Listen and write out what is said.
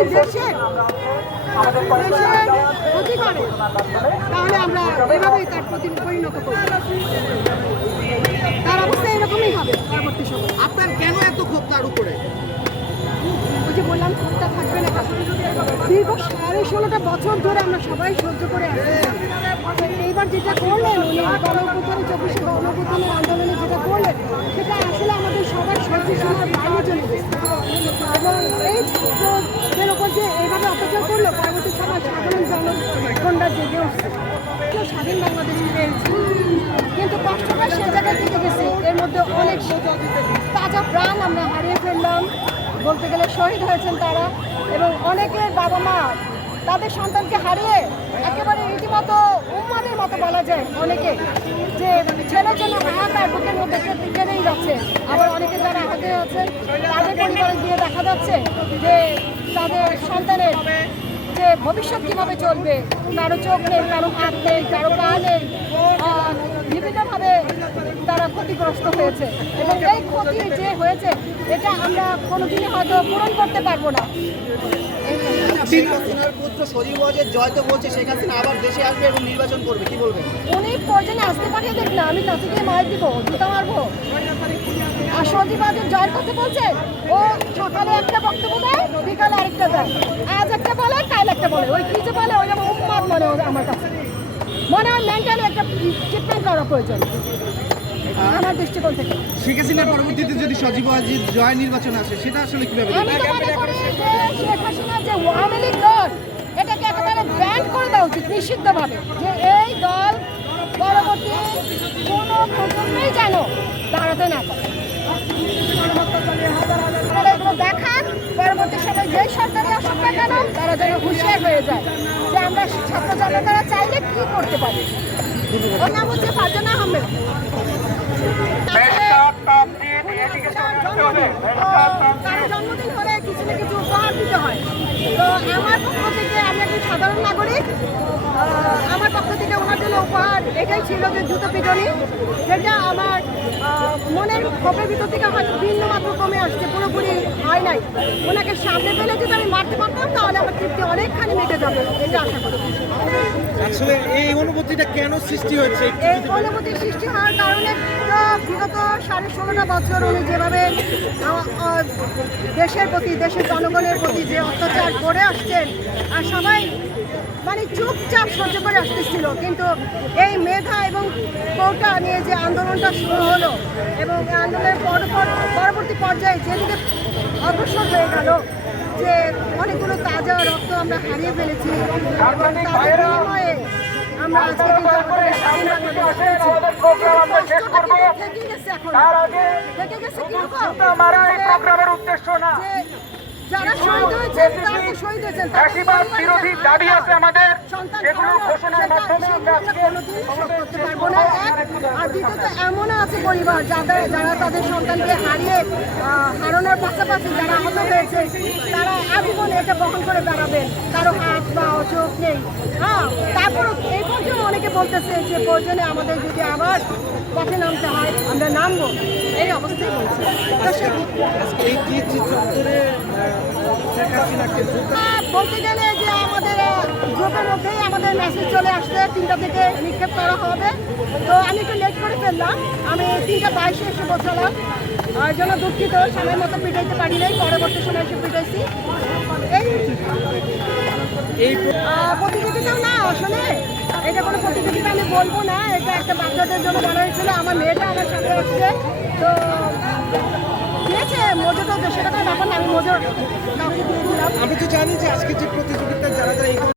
যদি দেশের দেশের ক্ষতি করে তাহলে আমরা এভাবেই তার প্রতি পরিণত করব। তার অবস্থা এরকমই হবে। পরবর্তী সময়। আপনার কেন এত ক্ষোভ তার দীর্ঘ সাড়ে ষোলোটা বছর ধরে আমরা সবাই সহ্য করে আসছি। এইবার যেটা করলেন উনি গণপ্রথানে চব্বিশে গণপ্রথানের আন্দোলনে যেটা করলেন, সেটা আসলে আমাদের সবার সহ্য সীমার বাইরে চলে গেছে। এবং এই ছাত্রদের ওপর যে এইভাবে অত্যাচার করল, পরবর্তী সময় সাধারণ জনগণরা জেগে উঠছে। কেউ স্বাধীন বাংলাদেশ পেয়েছে কিন্তু কষ্টটা সে জায়গায় থেকে গেছে। এর মধ্যে অনেক তাজা প্রাণ আমরা হারিয়ে ফেললাম। বলতে গেলে শহীদ হয়েছেন তারা এবং অনেকের বাবা মা তাদের সন্তানকে হারিয়ে একেবারে রীতিমতো উম্মাদের মতো বলা যায় অনেকে, যে ছেলের জন্য হাহাকার বুকের মধ্যে কেটেই যাচ্ছে আবার অনেকে যারা আহত হয়েছেন, তাদের পরিবারে গিয়ে দেখা যাচ্ছে যে তাদের সন্তানের যে ভবিষ্যৎ কীভাবে চলবে, কারও চোখ নেই, কারও হাত নেই, কারও পা নেই বিভিন্নভাবে ক্ষতিগ্রস্ত হয়েছে। এবং এই ক্ষতি যে হয়েছে এটা আমরা কোনোদিনই হয়তো পূরণ করতে পারব না। শেখ হাসিনার পুত্র সজীব জয় তো বলছে শেখ হাসিনা আবার দেশে আসবে এবং নির্বাচন করবে কি বলবেন? উনি আসতে পাঠিয়ে দেখ না আমি কাছে গিয়ে মার দিব জুতা মারবো। আর জয়ের কথা বলছে? ও সকালে একটা বক্তব্য দেয় বিকালে আরেকটা দেয়। আজ একটা বলে কাল একটা বলে। ওই কি যে বলে ওই যেমন উন্মাদ মনে হয় আমার কাছে। মনে হয় মেন্টালি একটা ট্রিটমেন্ট করা প্রয়োজন। আমার দৃষ্টিকোণ থেকে। শেখ হাসিনার পরবর্তীতে যদি সজীব ওয়াজেদ জয় নির্বাচন আসে সেটা আসলে কীভাবে আমি তো মনে করি যে শেখ হাসিনার যে আওয়ামী লীগ দল এটাকে একেবারে ব্যান্ড করে দেওয়া উচিত নিষিদ্ধভাবে যে এই দল পরবর্তী কোনো প্রজন্মই যেন দাঁড়াতে না পারে। দেখান পরবর্তী সময় যেই সরকারি আসুক না কেন তারা যেন হুঁশিয়ার হয়ে যায় যে আমরা ছাত্র জনতারা চাইলে কি করতে পারি। ওর নাম হচ্ছে ফারজানা আহমেদ। কিছু না কিছু উপহার দিতে হয় তো আমার পক্ষ থেকে আমি একজন সাধারণ নাগরিক আমার পক্ষ থেকে ওনার উপহার এটাই ছিল যে জুতো পিটনি যেটা আমার মনের ক্ষোভের ভিতর থেকে হয়তো ভিন্ন মাত্র কমে আসছে পুরোপুরি হয় নাই ওনাকে সামনে পেলে যদি আমি মারতে পারতাম তাহলে যাবে। এটা আশা করি। আসলে এই অনুভূতিটা কেন সৃষ্টি হয়েছে? এই অনুভূতি সৃষ্টি হওয়ার কারণে বিগত সাড়ে ষোলোটা বছর উনি যেভাবে দেশের প্রতি দেশের জনগণের প্রতি যে অত্যাচার করে আসছেন আর সবাই মানে চুপচাপ সহ্য করে আসতেছিল। কিন্তু এই মেধা এবং কৌটা নিয়ে যে আন্দোলনটা শুরু হলো এবং আন্দোলনের পর- পর- পরবর্তী পর্যায়ে যেদিকে অগ্রসর হয়ে গেল যে অনেকগুলো তাজা রক্ত আমরা হারিয়ে ফেলেছি আমরা আজকে কিন্তু থেকে গেছে এখন। থেকে গেছে কীরকম? যে যারা শহীদ হয়েছেন তারা তো শহীদ হয়েছেন ফ্যাসিবাদ বিরোধী দাবি আছে আমাদের সেগুলো ঘোষণার মাধ্যমে সেগুলো আমরা করতে পারব না। আর দ্বিতীয়ত এমনও আছে পরিবার যাদের যারা তাদের সন্তানকে হারিয়ে হারানোর পাশাপাশি যারা আহত হয়েছে তারা আজীবন এটা বহন করে বেড়াবেন। কারও হাত বা চোখ নেই। হ্যাঁ তারপরও এই পর্যন্ত অনেকে বলতেছে যে প্রয়োজনে আমাদের যদি আবার পথে নামতে হয় আমরা নামবো। এই অবস্থায় বলছে। তো সে- এই চিত্র বলতে গেলে যে আমাদের গ্রুপের মধ্যেই আমাদের মেসেজ চলে আসছে তিনটা থেকে নিক্ষেপ করা হবে। তো আমি একটু লেট করে ফেললাম। আমি তিনটা বাইশে এসে পৌঁছালাম। আর জন্য দুঃখিত সময় মতো পিটাইতে পারি নাই পরবর্তী সময় এসে পিটাইছি। এই প্রতিযোগিতাও না আসলে এটা কোনো প্রতিযোগিতা আমি বলব না। এটা একটা বাচ্চাদের জন্য বলা হয়েছিল। আমার মেয়েটা আমার সাথে আসছে। তো দিলাম আমি তো জানি যে আজকে যে প্রতিযোগিতা যারা যারা